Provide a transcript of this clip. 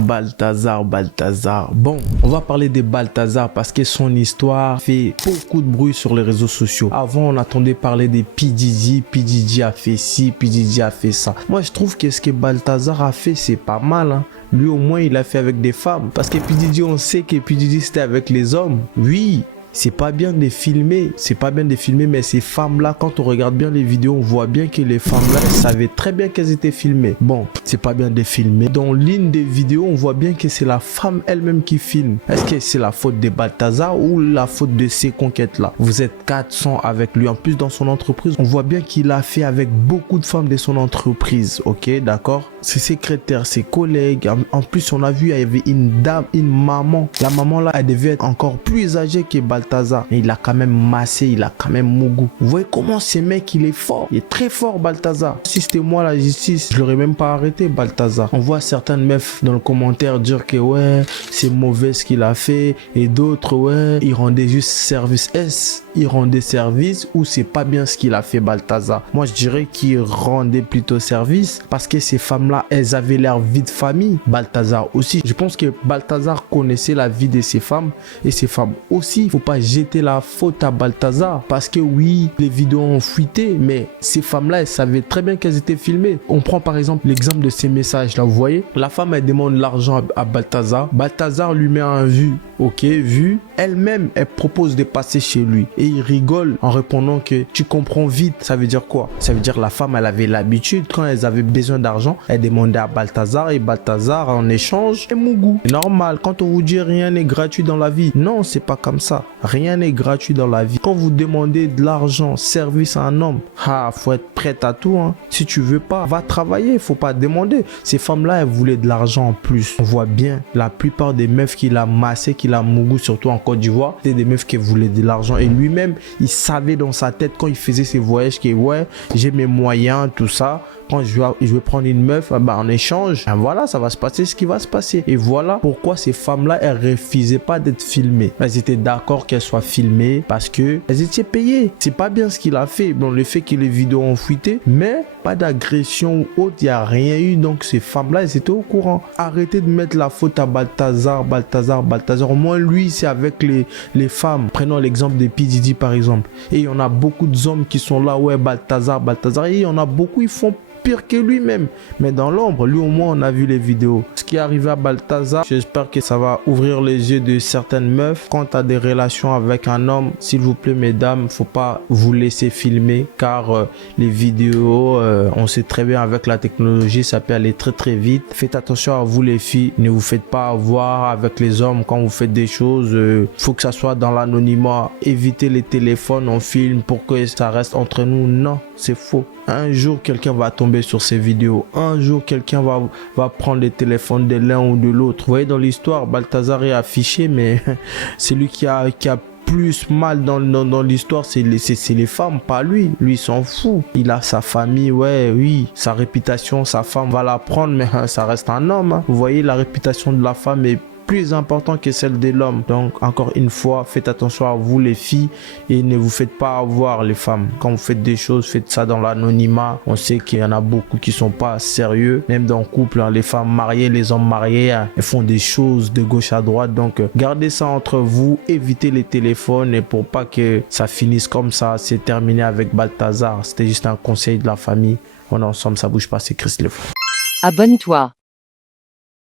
Balthazar. Bon, on va parler de Balthazar parce que son histoire fait beaucoup de bruit sur les réseaux sociaux. Avant, on attendait parler de P. Diddy a fait ci, P. Diddy a fait ça. Moi, je trouve que ce que Balthazar a fait, c'est pas mal, hein. Lui, au moins, il a fait avec des femmes. Parce que P. Diddy, on sait que P. Diddy, c'était avec les hommes. Oui. C'est pas bien de filmer, mais ces femmes-là, quand on regarde bien les vidéos, on voit bien que les femmes-là, elles savaient très bien qu'elles étaient filmées. Bon, c'est pas bien de filmer. Dans l'une des vidéos, on voit bien que c'est la femme elle-même qui filme. Est-ce que c'est la faute de Balthazar ou la faute de ces conquêtes-là? Vous êtes 400 avec lui. En plus, dans son entreprise, on voit bien qu'il a fait avec beaucoup de femmes de son entreprise. Ok, d'accord? Ses secrétaires, ses collègues. En plus, on a vu, il y avait une dame, une maman. La maman là, elle devait être encore plus âgée que Balthazar. Mais il a quand même massé, il a quand même mougou. Vous voyez comment ce mec, il est fort. Il est très fort, Balthazar. Si c'était moi la justice, je l'aurais même pas arrêté, Balthazar. On voit certaines meufs dans le commentaire dire que ouais, c'est mauvais ce qu'il a fait. Et d'autres, ouais, il rendait juste service. Est-ce il rendait service ou c'est pas bien ce qu'il a fait, Balthazar? Moi, je dirais qu'il rendait plutôt service parce que ces femmes-là, elles avaient leur vie de famille. Balthazar aussi. Je pense que Balthazar connaissait la vie de ces femmes et ces femmes aussi. Faut pas jeter la faute à Balthazar parce que oui, les vidéos ont fuité, mais ces femmes-là, elles savaient très bien qu'elles étaient filmées. On prend par exemple l'exemple de ces messages là, vous voyez, la femme elle demande l'argent à Balthazar, Balthazar lui met un vu, ok, vu, elle-même elle propose de passer chez lui et il rigole en répondant que tu comprends vite. Ça veut dire quoi? Ça veut dire la femme elle avait l'habitude, quand elle avait besoin d'argent, elle demandait à Balthazar et Balthazar en échange est mougou. C'est normal, quand on vous dit rien n'est gratuit dans la vie, non, c'est pas comme ça. Rien n'est gratuit dans la vie. Quand vous demandez de l'argent, service à un homme, faut être prête à tout, hein. Si tu veux pas, va travailler, faut pas demander. Ces femmes-là, elles voulaient de l'argent en plus. On voit bien, la plupart des meufs qu'il a massé, qu'il a mougou, surtout en Côte d'Ivoire, c'était des meufs qui voulaient de l'argent. Et lui-même, il savait dans sa tête quand il faisait ses voyages que ouais, j'ai mes moyens, tout ça. Quand je vais prendre une meuf, en échange, voilà, ça va se passer ce qui va se passer. Et voilà pourquoi ces femmes-là, elles refusaient pas d'être filmées. Elles étaient d'accord qu'elles soient filmées parce que elles étaient payées. C'est pas bien ce qu'il a fait. Bon, le fait que les vidéos ont fuité, mais pas d'agression ou autre, il n'y a rien eu. Donc ces femmes-là, elles étaient au courant. Arrêtez de mettre la faute à Balthazar. Au moins, lui, c'est avec les femmes. Prenons l'exemple de P. Diddy, par exemple. Et il y en a beaucoup d'hommes qui sont là, ouais, Balthazar. Et il y en a beaucoup, ils font pire que lui-même, mais dans l'ombre. Lui, au moins, on a vu les vidéos. Ce qui est arrivé à Balthazar, j'espère que ça va ouvrir les yeux de certaines meufs. Quant à des relations avec un homme, s'il vous plaît, mesdames, faut pas vous laisser filmer, car les vidéos, on sait très bien avec la technologie, ça peut aller très très vite. Faites attention à vous les filles, ne vous faites pas avoir avec les hommes quand vous faites des choses. Faut que ça soit dans l'anonymat. Évitez les téléphones en film pour que ça reste entre nous. Non, c'est faux. Un jour, quelqu'un va tomber sur ces vidéos. Un jour, quelqu'un va prendre les téléphones de l'un ou de l'autre. Vous voyez, dans l'histoire, Balthazar est affiché, mais c'est lui qui a plus mal dans l'histoire, c'est les femmes, pas lui. Lui, il s'en fout. Il a sa famille, ouais, oui. Sa réputation, sa femme va la prendre, mais ça reste un homme, hein. Vous voyez, la réputation de la femme est plus important que celle de l'homme. Donc encore une fois, faites attention à vous les filles et ne vous faites pas avoir les femmes. Quand vous faites des choses, faites ça dans l'anonymat. On sait qu'il y en a beaucoup qui sont pas sérieux, même dans le couple, hein, les femmes mariées, les hommes mariés, hein, elles font des choses de gauche à droite. Donc gardez ça entre vous, évitez les téléphones et pour pas que ça finisse comme ça. C'est terminé avec Balthazar. C'était juste un conseil de la famille. On est ensemble, ça bouge pas, c'est Chris Lefort. Abonne-toi.